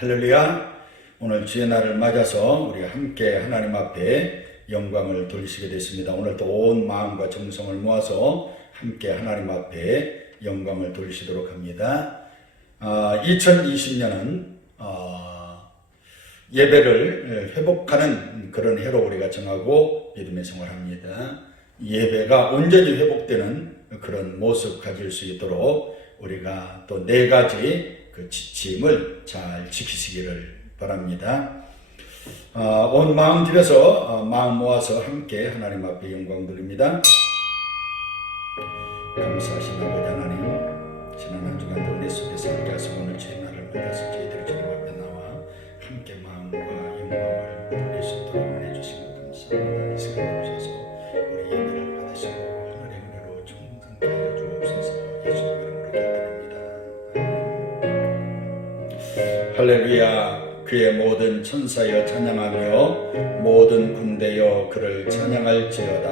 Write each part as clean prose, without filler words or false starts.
할렐루야. 오늘 주의 날을 맞아서 우리 함께 하나님 앞에 영광을 돌리시게 됐습니다. 오늘도 온 마음과 정성을 모아서 함께 하나님 앞에 영광을 돌리시도록 합니다. 2020년은 예배를 회복하는 그런 해로 우리가 정하고 믿음의 생활합니다. 예배가 온전히 회복되는 그런 모습 가질 수 있도록 우리가 또 4가지 그 지침을 잘 지키시기를 바랍니다. 온 마음 들여서 마음 모아서 함께 하나님 앞에 영광 돌립니다. 감사하신 아버지 하나님, 지난 한 주간도 은혜 속에서 함께하서 오늘 주의 날을 맞아서 저희들이 주님 앞에 나와 함께 마음과 영광을 돌릴 수 있도록 은혜 주신 것 감사합니다. 이 시간에 오셔서 우리 예배를 받으시고 하늘의 은혜로 충성케 하여 주옵소서. 예수님 이름으로 기도드립니다. 할렐루야. 그의 모든 천사여 찬양하며 모든 군대여 그를 찬양할지어다.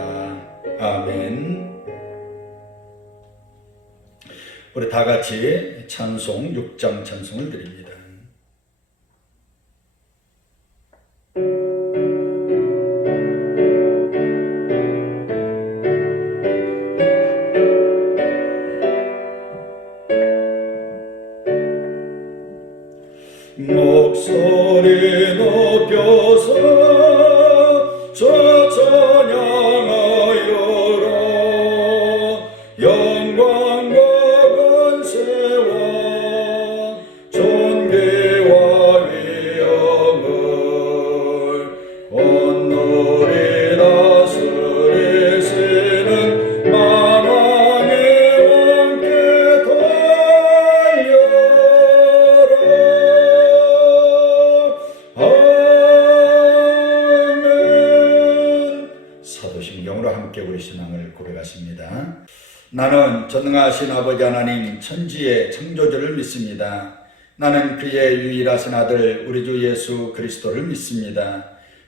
아멘. 우리 다 같이 찬송 6장 찬송을 드립니다. 목소리 높여서 저 찬양하여라. 영광과 권세와 존귀와 위엄을 온누리 다스리시는 만왕의 왕께 사도신경으로 함께 우리 신앙을 고백하십니다. 나는 전능하신 아버지 하나님 천지의 창조주를 믿습니다. 나는 그의 유일하신 아들 우리 주 예수 그리스도를 믿습니다.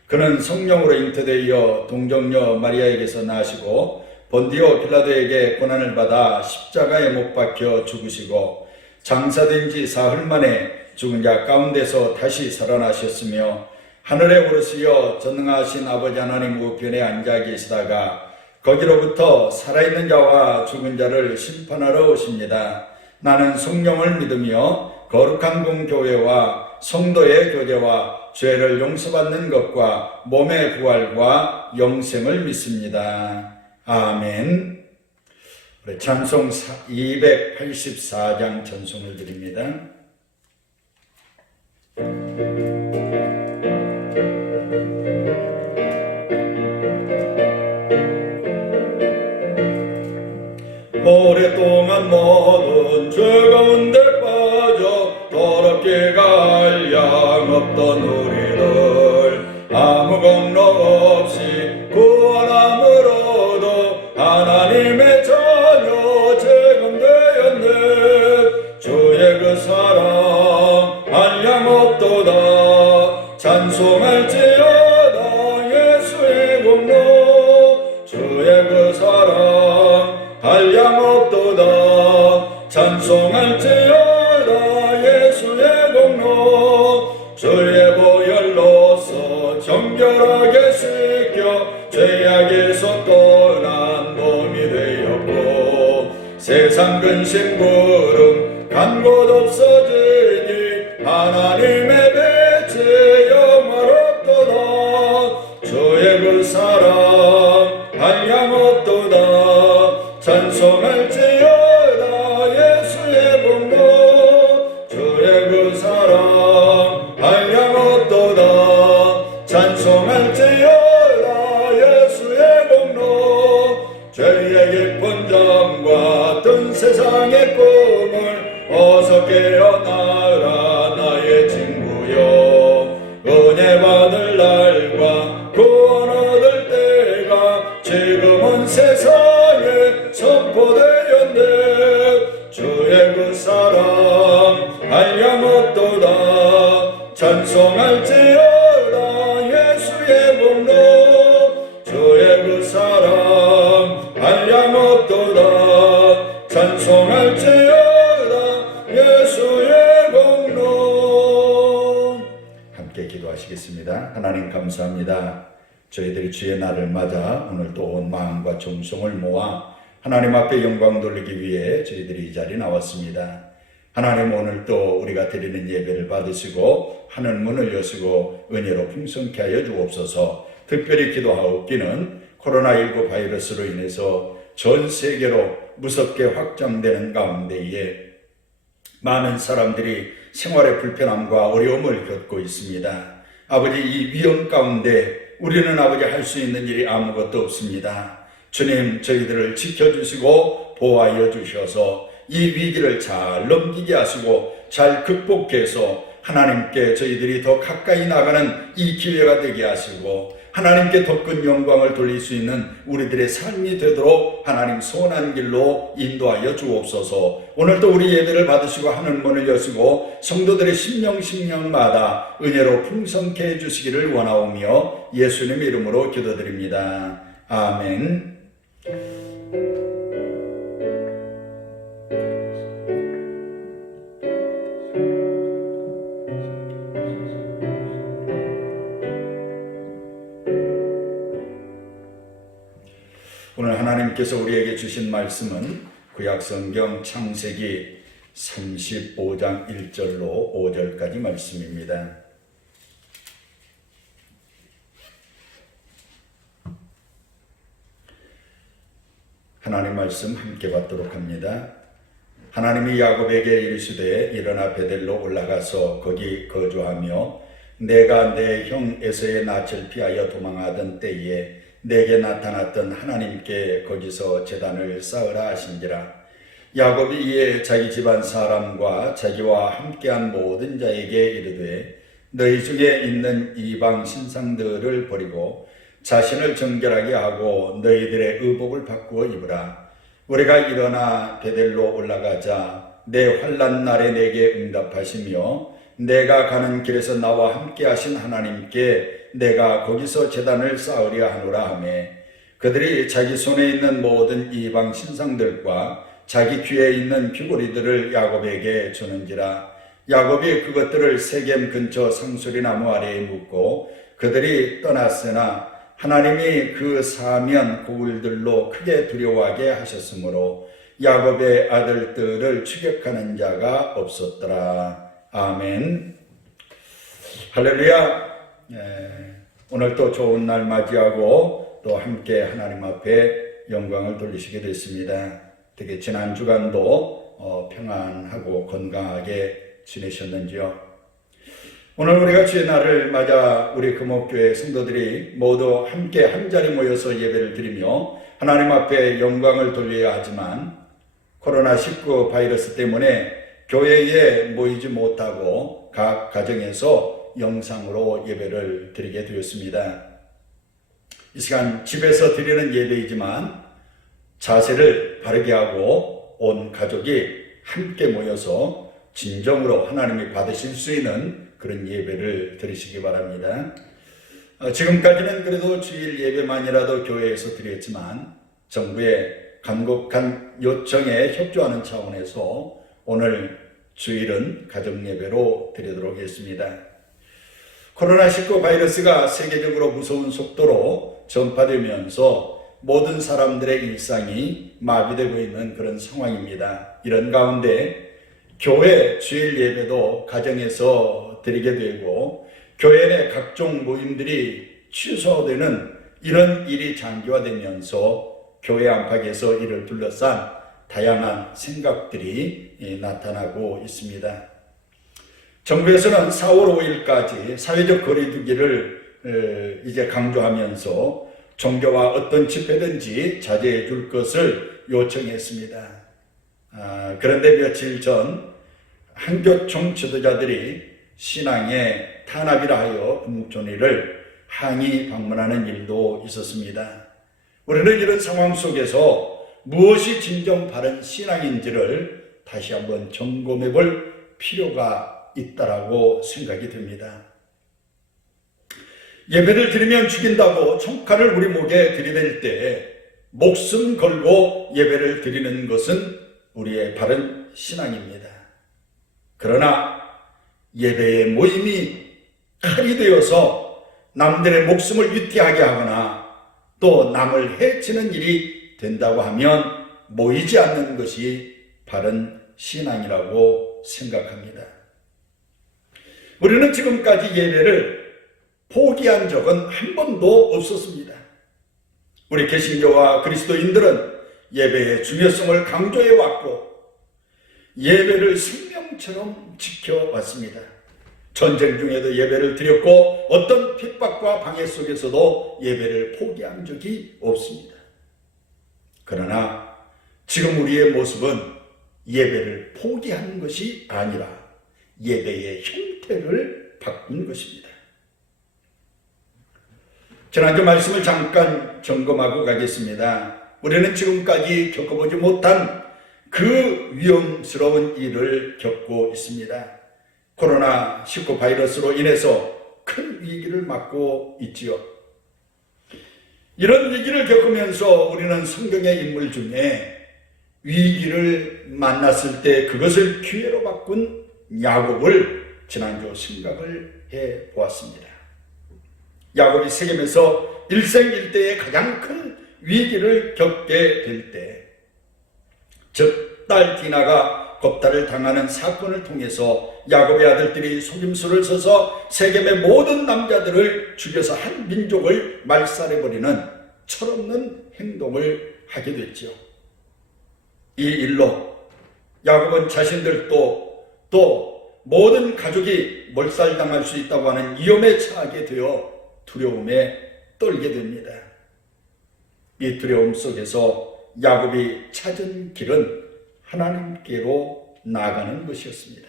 그는 성령으로 잉태되어 동정녀 마리아에게서 나시고 본디오 빌라도에게 고난을 받아 십자가에 못 박혀 죽으시고 장사된 지 사흘 만에 죽은 자 가운데서 다시 살아나셨으며 하늘에 오르시어 전능하신 아버지 하나님 우편에 앉아 계시다가 거기로부터 살아있는 자와 죽은 자를 심판하러 오십니다. 나는 성령을 믿으며 거룩한 공교회와 성도의 교제와 죄를 용서받는 것과 몸의 부활과 영생을 믿습니다. 아멘. 찬송 284장 찬송을 드립니다. 오랫동안 모든 죄 가운데 빠져 더럽게 갈 양 없던 우리를 아무 공로 없이 구원함으로도 하나님의 자녀 제금되었네. 주의 그 사랑 한량없도다. 찬송할지어다 예수의 공로. 주의 그 사랑 한량없도다. 찬송할지어다 예수의 공로. 주의 보혈로서 정결하게 씻겨 죄악에서 떠난 몸이 되었고 세상 근심 구름 간 곳 없어지니 하나님의 빛이 영화롭도다. 주의 그 사랑 한량없도다. 찬송할지어다 예수의 공로. 주의 그 사랑 한량없도다. 찬송할지어다 예수의 공로. 죄의 깊은 잠과 뜬 세상의 꿈을 어서 깨어나라 나의 친구여. 은혜 받을 날과 구원 얻을 때가 지금은 세상에 선포되었네. 주의 그 사랑 한량없도다. 찬송할지어다 예수의 공로. 주의 그 사랑 한량없도다. 찬송할지어다 예수의 공로. 기도하시겠습니다. 하나님 감사합니다. 저희들이 주의 날을 맞아 오늘 또 온 마음과 정성을 모아 하나님 앞에 영광 돌리기 위해 저희들이 이 자리에 나왔습니다. 하나님, 오늘 또 우리가 드리는 예배를 받으시고 하늘 문을 여시고 은혜로 풍성케 하여 주옵소서. 특별히 기도하옵기는 코로나19 바이러스로 인해서 전 세계로 무섭게 확장되는 가운데에 많은 사람들이 생활의 불편함과 어려움을 겪고 있습니다. 아버지, 이 위험 가운데 우리는 아버지 할 수 있는 일이 아무것도 없습니다. 주님, 저희들을 지켜주시고 보호하여 주셔서 이 위기를 잘 넘기게 하시고 잘 극복해서 하나님께 저희들이 더 가까이 나가는 이 기회가 되게 하시고 하나님께 더 큰 영광을 돌릴 수 있는 우리들의 삶이 되도록 하나님 선한 길로 인도하여 주옵소서. 오늘도 우리 예배를 받으시고 하늘 문을 여시고 성도들의 심령마다 은혜로 풍성케 해주시기를 원하오며 예수님의 이름으로 기도드립니다. 아멘. 오늘 하나님께서 우리에게 주신 말씀은 구약성경 창세기 35장 1절로 5절까지 말씀입니다. 하나님 말씀 함께 받도록 합니다. 하나님이 야곱에게 이르시되 일어나 베델로 올라가서 거기 거주하며 내가 내 형 에서의 낯을 피하여 도망하던 때에 내게 나타났던 하나님께 거기서 제단을 쌓으라 하신지라. 야곱이 이에 자기 집안 사람과 자기와 함께한 모든 자에게 이르되 너희 중에 있는 이방 신상들을 버리고 자신을 정결하게 하고 너희들의 의복을 바꾸어 입으라. 우리가 일어나 베델로 올라가자 내 환난 날에 내게 응답하시며 내가 가는 길에서 나와 함께 하신 하나님께 내가 거기서 제단을 쌓으려 하노라 하며 그들이 자기 손에 있는 모든 이방 신상들과 자기 귀에 있는 귀고리들을 야곱에게 주는지라. 야곱이 그것들을 세겜 근처 상수리나무 아래에 묻고 그들이 떠났으나 하나님이 그 사면 고울들로 크게 두려워하게 하셨으므로 야곱의 아들들을 추격하는 자가 없었더라. 아멘. 할렐루야. 오늘 또 좋은 날 맞이하고 또 함께 하나님 앞에 영광을 돌리시게 됐습니다. 되게 지난 주간도 평안하고 건강하게 지내셨는지요? 오늘 우리가 주의 날을 맞아 우리 금옥교회 성도들이 모두 함께 한자리 모여서 예배를 드리며 하나님 앞에 영광을 돌려야 하지만 코로나19 바이러스 때문에 교회에 모이지 못하고 각 가정에서 영상으로 예배를 드리게 되었습니다. 이 시간 집에서 드리는 예배이지만 자세를 바르게 하고 온 가족이 함께 모여서 진정으로 하나님이 받으실 수 있는 그런 예배를 드리시기 바랍니다. 지금까지는 그래도 주일 예배만이라도 교회에서 드렸지만 정부의 간곡한 요청에 협조하는 차원에서 오늘 주일은 가정예배로 드리도록 하겠습니다. 코로나19 바이러스가 세계적으로 무서운 속도로 전파되면서 모든 사람들의 일상이 마비되고 있는 그런 상황입니다. 이런 가운데 교회 주일 예배도 가정에서 드리게 되고 교회 내 각종 모임들이 취소되는 이런 일이 장기화되면서 교회 안팎에서 이를 둘러싼 다양한 생각들이 나타나고 있습니다. 정부에서는 4월 5일까지 사회적 거리두기를 이제 강조하면서 종교와 어떤 집회든지 자제해 줄 것을 요청했습니다. 그런데 며칠 전 한교총 지도자들이 신앙의 탄압이라 하여 국무총리를 항의 방문하는 일도 있었습니다. 우리는 이런 상황 속에서 무엇이 진정 바른 신앙인지를 다시 한번 점검해 볼 필요가 있다라고 생각이 듭니다. 예배를 드리면 죽인다고 총칼을 우리 목에 들이댈 때 목숨 걸고 예배를 드리는 것은 우리의 바른 신앙입니다. 그러나 예배의 모임이 칼이 되어서 남들의 목숨을 위태하게 하거나 또 남을 해치는 일이 된다고 하면 모이지 않는 것이 바른 신앙이라고 생각합니다. 우리는 지금까지 예배를 포기한 적은 한 번도 없었습니다. 우리 개신교와 그리스도인들은 예배의 중요성을 강조해 왔고 예배를 생명처럼 지켜왔습니다. 전쟁 중에도 예배를 드렸고 어떤 핍박과 방해 속에서도 예배를 포기한 적이 없습니다. 그러나 지금 우리의 모습은 예배를 포기하는 것이 아니라 예배의 형태를 바꾼 것입니다. 지난주 말씀을 잠깐 점검하고 가겠습니다. 우리는 지금까지 겪어보지 못한 그 위험스러운 일을 겪고 있습니다. 코로나19 바이러스로 인해서 큰 위기를 맞고 있지요. 이런 위기를 겪으면서 우리는 성경의 인물 중에 위기를 만났을 때 그것을 기회로 바꾼 야곱을 지난주 생각을 해 보았습니다. 야곱이 세겜에서 일생일대의 가장 큰 위기를 겪게 될 때, 즉 딸 디나가 겁탈을 당하는 사건을 통해서 야곱의 아들들이 속임수를 써서 세겜의 모든 남자들을 죽여서 한 민족을 말살해버리는 철없는 행동을 하게 됐죠. 이 일로 야곱은 자신들도 또 모든 가족이 몰살당할 수 있다고 하는 위험에 처하게 되어 두려움에 떨게 됩니다. 이 두려움 속에서 야곱이 찾은 길은 하나님께로 나아가는 것이었습니다.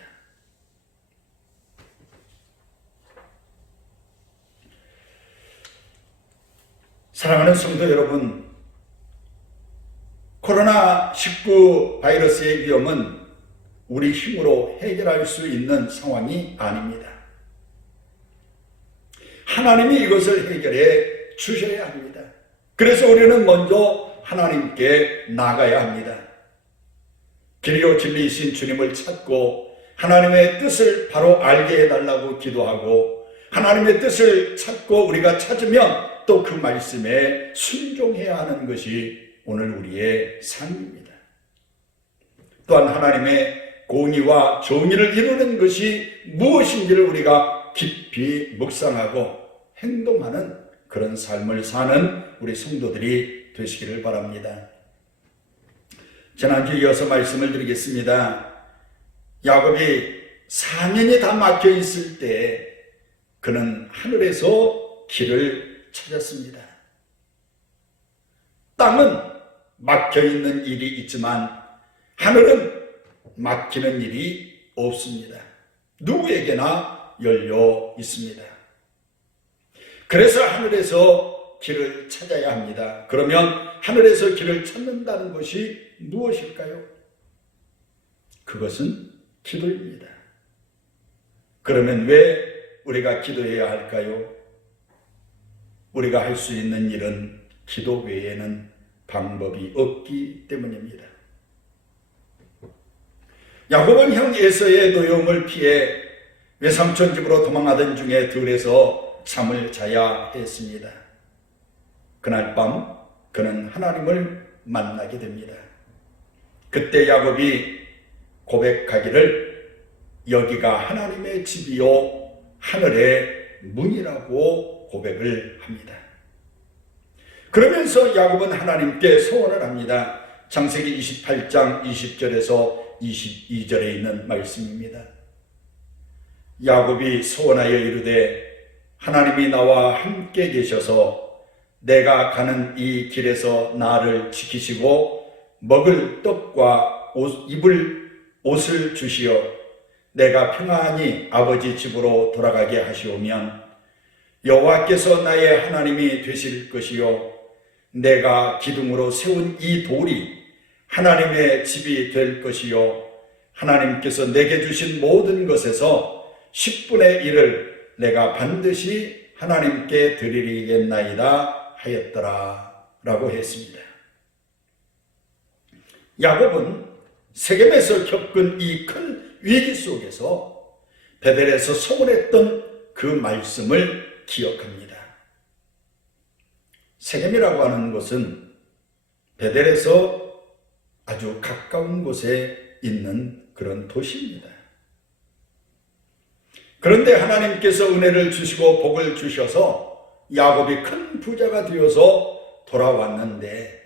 사랑하는 성도 여러분, 코로나19 바이러스의 위험은 우리 힘으로 해결할 수 있는 상황이 아닙니다. 하나님이 이것을 해결해 주셔야 합니다. 그래서 우리는 먼저 하나님께 나가야 합니다. 길이요 진리이신 주님을 찾고 하나님의 뜻을 바로 알게 해달라고 기도하고 하나님의 뜻을 찾고 우리가 찾으면 또 그 말씀에 순종해야 하는 것이 오늘 우리의 삶입니다. 또한 하나님의 공의와 정의를 이루는 것이 무엇인지를 우리가 깊이 묵상하고 행동하는 그런 삶을 사는 우리 성도들이 되시기를 바랍니다. 지난주에 이어서 말씀을 드리겠습니다. 야곱이 4년이 다 막혀 있을 때 그는 하늘에서 길을 찾았습니다. 땅은 막혀 있는 일이 있지만 하늘은 막히는 일이 없습니다. 누구에게나 열려 있습니다. 그래서 하늘에서 길을 찾아야 합니다. 그러면 하늘에서 길을 찾는다는 것이 무엇일까요? 그것은 기도입니다. 그러면 왜 우리가 기도해야 할까요? 우리가 할 수 있는 일은 기도 외에는 방법이 없기 때문입니다. 야곱은 형 에서의 노여움을 피해 외삼촌 집으로 도망하던 중에 들에서 잠을 자야 했습니다. 그날 밤 그는 하나님을 만나게 됩니다. 그때 야곱이 고백하기를 여기가 하나님의 집이요 하늘의 문이라고 고백을 합니다. 그러면서 야곱은 하나님께 소원을 합니다. 창세기 28장 20절에서 22절에 있는 말씀입니다. 야곱이 소원하여 이르되 하나님이 나와 함께 계셔서 내가 가는 이 길에서 나를 지키시고 먹을 떡과 입을 옷을 주시어 내가 평안히 아버지 집으로 돌아가게 하시오면 여호와께서 나의 하나님이 되실 것이요 내가 기둥으로 세운 이 돌이 하나님의 집이 될 것이요 하나님께서 내게 주신 모든 것에서 10분의 1을 내가 반드시 하나님께 드리겠나이다 하였더라 라고 했습니다. 야곱은 세겜에서 겪은 이 큰 위기 속에서 베델에서 소원했던 그 말씀을 기억합니다. 세겜이라고 하는 곳은 베델에서 아주 가까운 곳에 있는 그런 도시입니다. 그런데 하나님께서 은혜를 주시고 복을 주셔서 야곱이 큰 부자가 되어서 돌아왔는데,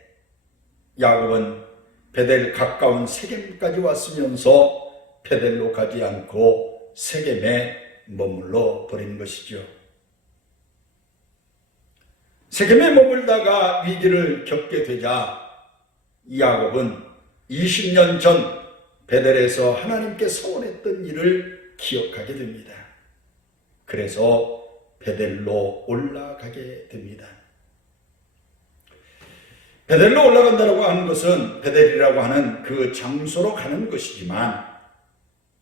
야곱은 베델 가까운 세겜까지 왔으면서 베델로 가지 않고 세겜에 머물러 버린 것이죠. 세겜에 머물다가 위기를 겪게 되자 야곱은 20년 전 베델에서 하나님께 서원했던 일을 기억하게 됩니다. 그래서 베델로 올라가게 됩니다. 베델로 올라간다고 하는 것은 베델이라고 하는 그 장소로 가는 것이지만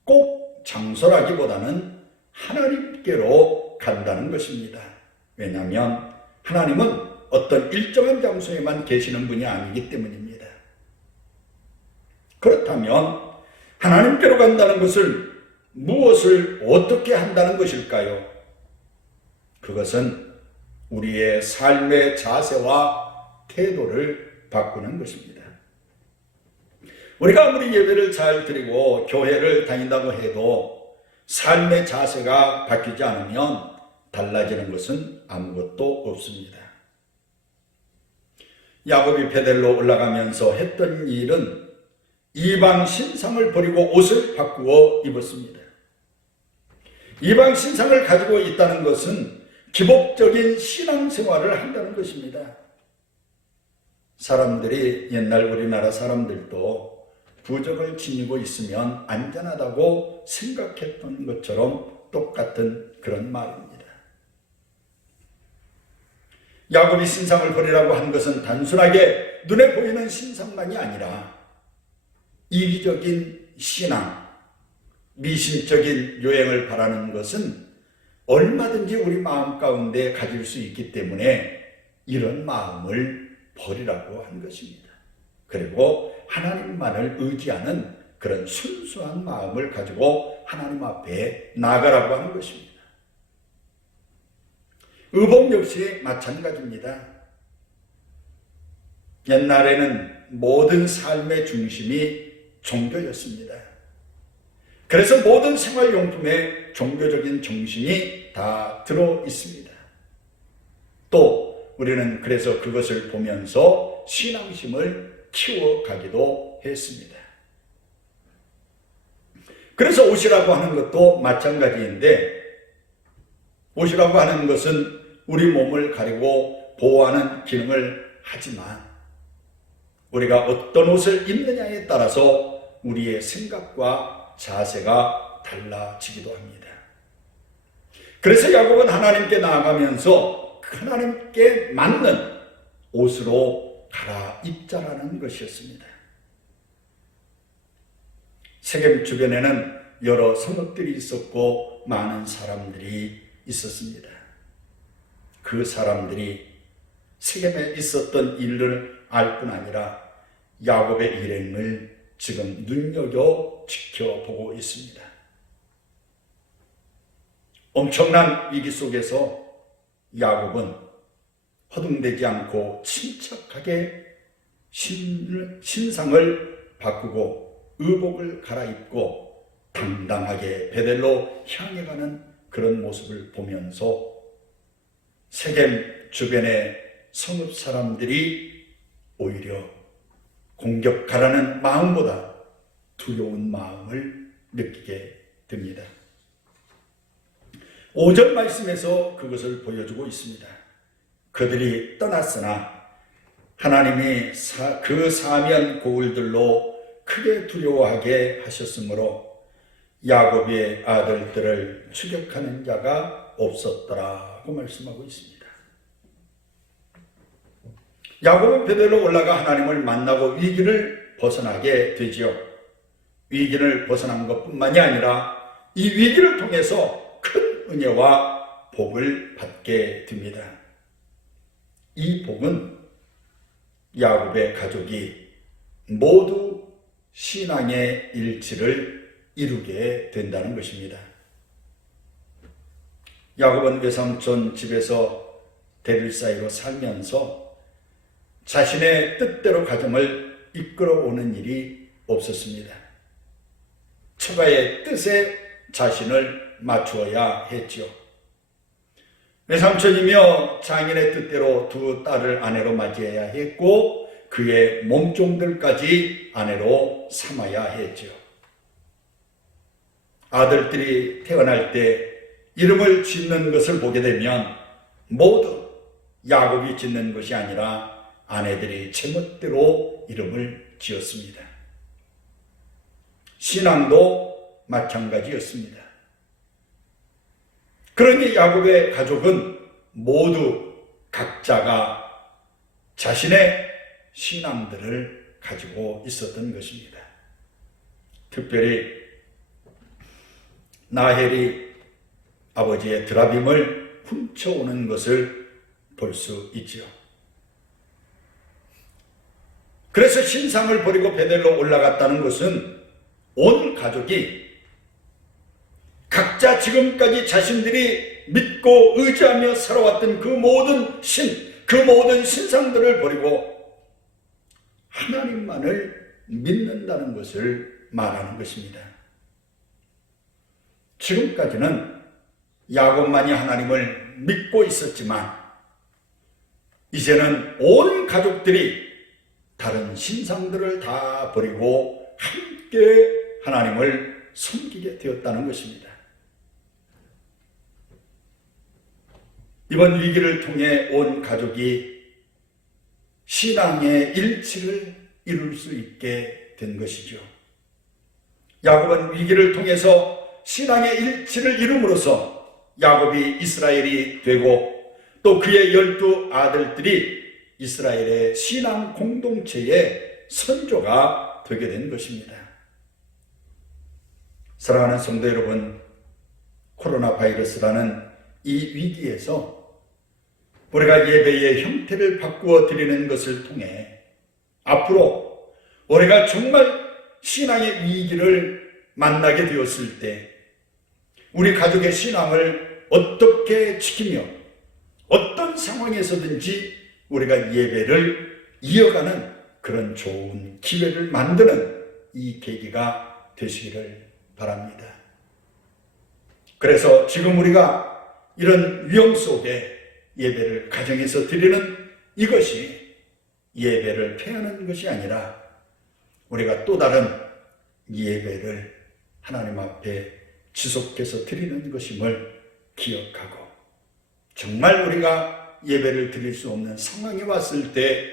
꼭 장소라기보다는 하나님께로 간다는 것입니다. 왜냐하면 하나님은 어떤 일정한 장소에만 계시는 분이 아니기 때문입니다. 그렇다면 하나님께로 간다는 것을 무엇을 어떻게 한다는 것일까요? 그것은 우리의 삶의 자세와 태도를 바꾸는 것입니다. 우리가 아무리 예배를 잘 드리고 교회를 다닌다고 해도 삶의 자세가 바뀌지 않으면 달라지는 것은 아무것도 없습니다. 야곱이 베델로 올라가면서 했던 일은 이방 신상을 버리고 옷을 바꾸어 입었습니다. 이방 신상을 가지고 있다는 것은 기복적인 신앙생활을 한다는 것입니다. 사람들이, 옛날 우리나라 사람들도 부적을 지니고 있으면 안전하다고 생각했던 것처럼 똑같은 그런 말입니다. 야곱이 신상을 버리라고 한 것은 단순하게 눈에 보이는 신상만이 아니라 이기적인 신앙, 미심적인 요행을 바라는 것은 얼마든지 우리 마음 가운데 가질 수 있기 때문에 이런 마음을 버리라고 한 것입니다. 그리고 하나님만을 의지하는 그런 순수한 마음을 가지고 하나님 앞에 나아가라고 하는 것입니다. 의복 역시 마찬가지입니다. 옛날에는 모든 삶의 중심이 종교였습니다. 그래서 모든 생활용품에 종교적인 정신이 다 들어 있습니다. 또 우리는 그래서 그것을 보면서 신앙심을 키워가기도 했습니다. 그래서 옷이라고 하는 것도 마찬가지인데, 옷이라고 하는 것은 우리 몸을 가리고 보호하는 기능을 하지만 우리가 어떤 옷을 입느냐에 따라서 우리의 생각과 자세가 달라지기도 합니다. 그래서 야곱은 하나님께 나아가면서 하나님께 맞는 옷으로 갈아입자라는 것이었습니다. 세겜 주변에는 여러 성읍들이 있었고 많은 사람들이 있었습니다. 그 사람들이 세겜에 있었던 일을 알 뿐 아니라 야곱의 일행을 지금 눈여겨 지켜보고 있습니다. 엄청난 위기 속에서 야곱은 허둥대지 않고 침착하게 신상을 바꾸고 의복을 갈아입고 당당하게 베델로 향해 가는 그런 모습을 보면서 세겜 주변의 성읍 사람들이 오히려 공격하라는 마음보다 두려운 마음을 느끼게 됩니다. 5절 말씀에서 그것을 보여주고 있습니다. 그들이 떠났으나 하나님이 그 사면 고울들로 크게 두려워하게 하셨으므로 야곱의 아들들을 추격하는 자가 없었더라고 말씀하고 있습니다. 야곱은 베델로 올라가 하나님을 만나고 위기를 벗어나게 되지요. 위기를 벗어난 것뿐만이 아니라 이 위기를 통해서 큰 은혜와 복을 받게 됩니다. 이 복은 야곱의 가족이 모두 신앙의 일치를 이루게 된다는 것입니다. 야곱은 외삼촌 집에서 대를 사이로 살면서 자신의 뜻대로 가정을 이끌어오는 일이 없었습니다. 처가의 뜻에 자신을 맞추어야 했지요. 외삼촌이며 장인의 뜻대로 두 딸을 아내로 맞이해야 했고 그의 몸종들까지 아내로 삼아야 했지요. 아들들이 태어날 때 이름을 짓는 것을 보게 되면 모두 야곱이 짓는 것이 아니라 아내들이 제멋대로 이름을 지었습니다. 신앙도 마찬가지였습니다. 그러니 야곱의 가족은 모두 각자가 자신의 신앙들을 가지고 있었던 것입니다. 특별히 라헬이 아버지의 드라빔을 훔쳐오는 것을 볼 수 있지요. 그래서 신상을 버리고 베델로 올라갔다는 것은 온 가족이 각자 지금까지 자신들이 믿고 의지하며 살아왔던 그 모든 그 모든 신상들을 버리고 하나님만을 믿는다는 것을 말하는 것입니다. 지금까지는 야곱만이 하나님을 믿고 있었지만 이제는 온 가족들이 다른 신상들을 다 버리고 함께 하나님을 섬기게 되었다는 것입니다. 이번 위기를 통해 온 가족이 신앙의 일치를 이룰 수 있게 된 것이죠. 야곱은 위기를 통해서 신앙의 일치를 이룸으로써 야곱이 이스라엘이 되고 또 그의 12 아들들이 이스라엘의 신앙 공동체의 선조가 되게 된 것입니다. 사랑하는 성도 여러분, 코로나 바이러스라는 이 위기에서 우리가 예배의 형태를 바꾸어 드리는 것을 통해 앞으로 우리가 정말 신앙의 위기를 만나게 되었을 때 우리 가족의 신앙을 어떻게 지키며 어떤 상황에서든지 우리가 예배를 이어가는 그런 좋은 기회를 만드는 이 계기가 되시기를 바랍니다. 그래서 지금 우리가 이런 위험 속에 예배를 가정에서 드리는 이것이 예배를 폐하는 것이 아니라 우리가 또 다른 예배를 하나님 앞에 지속해서 드리는 것임을 기억하고 정말 우리가 예배를 드릴 수 없는 상황이 왔을 때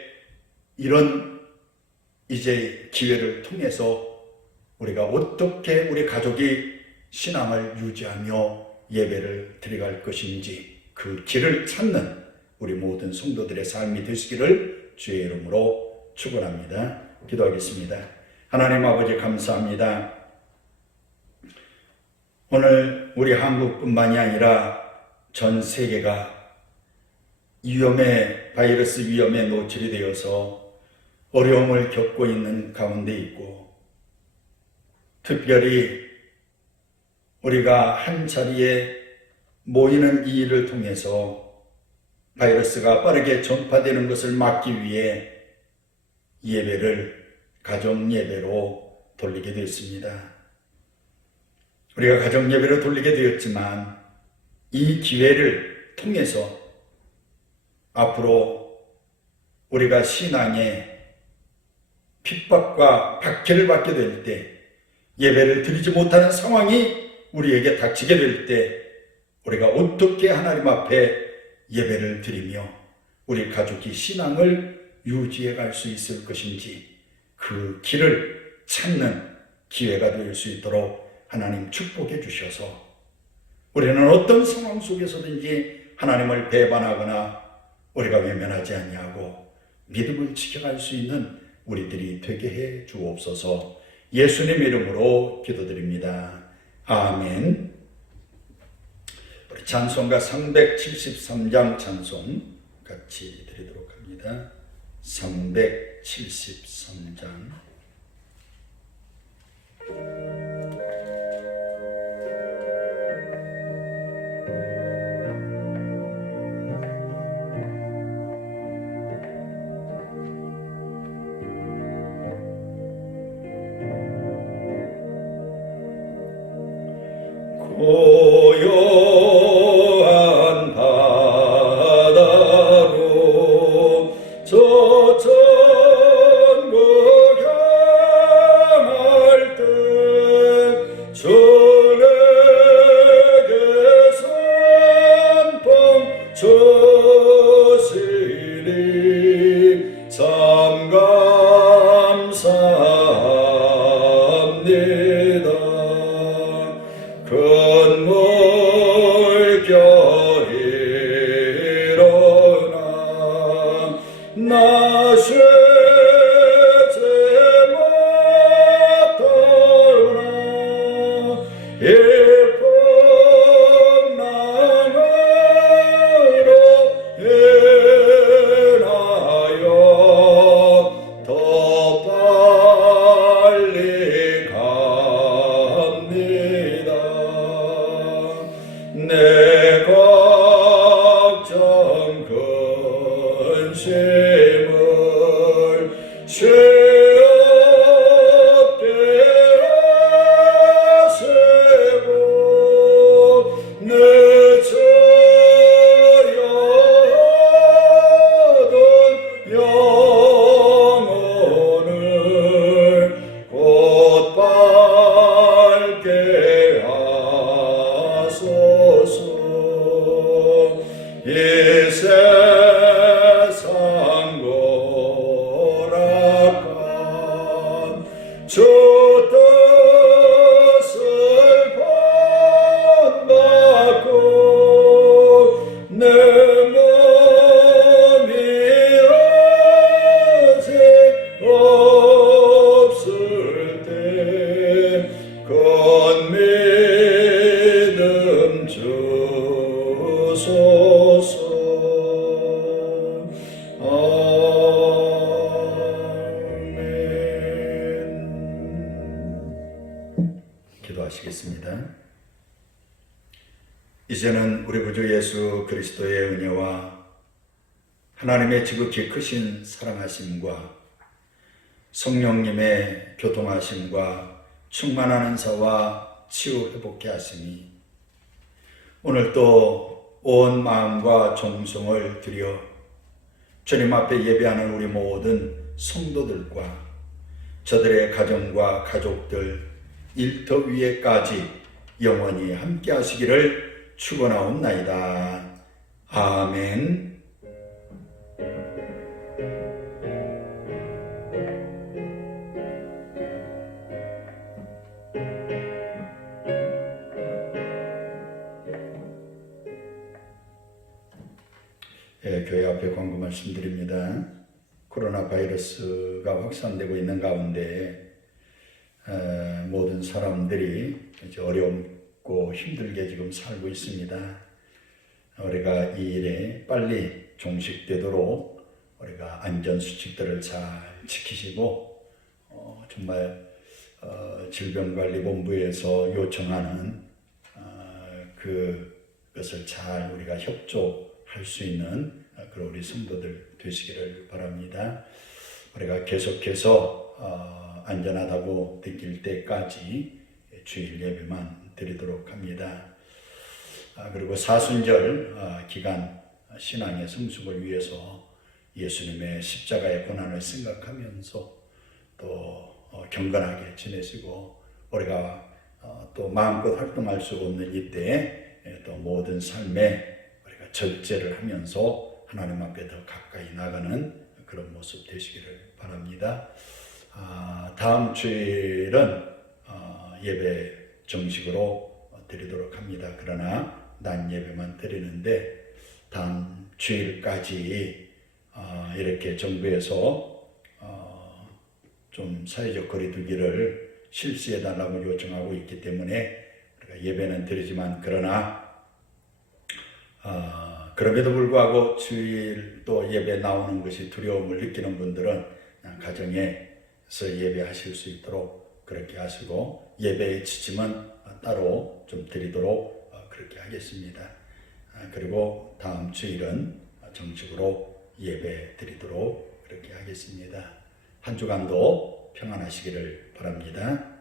이런 이제 기회를 통해서 우리가 어떻게 우리 가족이 신앙을 유지하며 예배를 드려갈 것인지 그 길을 찾는 우리 모든 성도들의 삶이 되시기를 주의 이름으로 축원합니다. 기도하겠습니다. 하나님 아버지 감사합니다. 오늘 우리 한국뿐만이 아니라 전 세계가 바이러스 위험에 노출이 되어서 어려움을 겪고 있는 가운데 있고 특별히 우리가 한 자리에 모이는 이 일을 통해서 바이러스가 빠르게 전파되는 것을 막기 위해 예배를 가정 예배로 돌리게 됐습니다. 우리가 가정 예배로 돌리게 되었지만 이 기회를 통해서 앞으로 우리가 신앙의 핍박과 박해를 받게 될 때 예배를 드리지 못하는 상황이 우리에게 닥치게 될 때 우리가 어떻게 하나님 앞에 예배를 드리며 우리 가족이 신앙을 유지해 갈 수 있을 것인지 그 길을 찾는 기회가 될 수 있도록 하나님 축복해 주셔서 우리는 어떤 상황 속에서든지 하나님을 배반하거나 우리가 외면하지 아니하고 믿음을 지켜갈 수 있는 우리들이 되게 해 주옵소서. 예수님 이름으로 기도드립니다. 아멘. 우리 찬송가 373장 찬송 같이 드리도록 합니다. 373장. 고요한 바다로 저 천국 향할 때 주 내게 선봉 주시니 참 감사합니다. 큰 물결이 일어나 나 쉬지 못하나 이 풍랑으로 인하여 더 빨리 갑니다. 내 걱정 근심을 쉽게 하시고 내 저여하던 영혼을 곧 밝게 하소서. 이 세상 고락한 주 뜻을 본받고 내 몸이 아직 없을 때 큰 믿음 주소서. 기도하시겠습니다. 이제는 우리 구주 예수 그리스도의 은혜와 하나님의 지극히 크신 사랑하심과 성령님의 교통하심과 충만한 은사와 치유 회복케 하심이 오늘 또 온 마음과 정성을 들여 주님 앞에 예배하는 우리 모든 성도들과 저들의 가정과 가족들 일터 위에까지 영원히 함께 하시기를 축원하옵나이다. 아멘. 교회 앞에 광고 말씀드립니다. 코로나 바이러스가 확산되고 있는 가운데 모든 사람들이 어렵고 힘들게 지금 살고 있습니다. 우리가 이 일에 빨리 종식되도록 우리가 안전수칙들을 잘 지키시고 정말 질병관리본부에서 요청하는 그것을 잘 우리가 협조할 수 있는 그런 우리 성도들 되시기를 바랍니다. 우리가 계속해서 안전하다고 느낄 때까지 주일 예배만 드리도록 합니다. 그리고 사순절 기간 신앙의 성숙을 위해서 예수님의 십자가의 고난을 생각하면서 또 경건하게 지내시고 우리가 또 마음껏 활동할 수 없는 이때에 또 모든 삶에 우리가 절제를 하면서 하나님 앞에 더 가까이 나가는 그런 모습 되시기를 바랍니다. 다음 주일은 예배 정식으로 드리도록 합니다. 그러나 난 예배만 드리는데 다음 주일까지 이렇게 정부에서 좀 사회적 거리두기를 실시해달라고 요청하고 있기 때문에 우리가 예배는 드리지만 그러나 그럼에도 불구하고 주일 또 예배 나오는 것이 두려움을 느끼는 분들은 가정에서 예배하실 수 있도록 그렇게 하시고 예배의 지침은 따로 좀 드리도록 그렇게 하겠습니다. 그리고 다음 주일은 정식으로 예배 드리도록 그렇게 하겠습니다. 한 주간도 평안하시기를 바랍니다.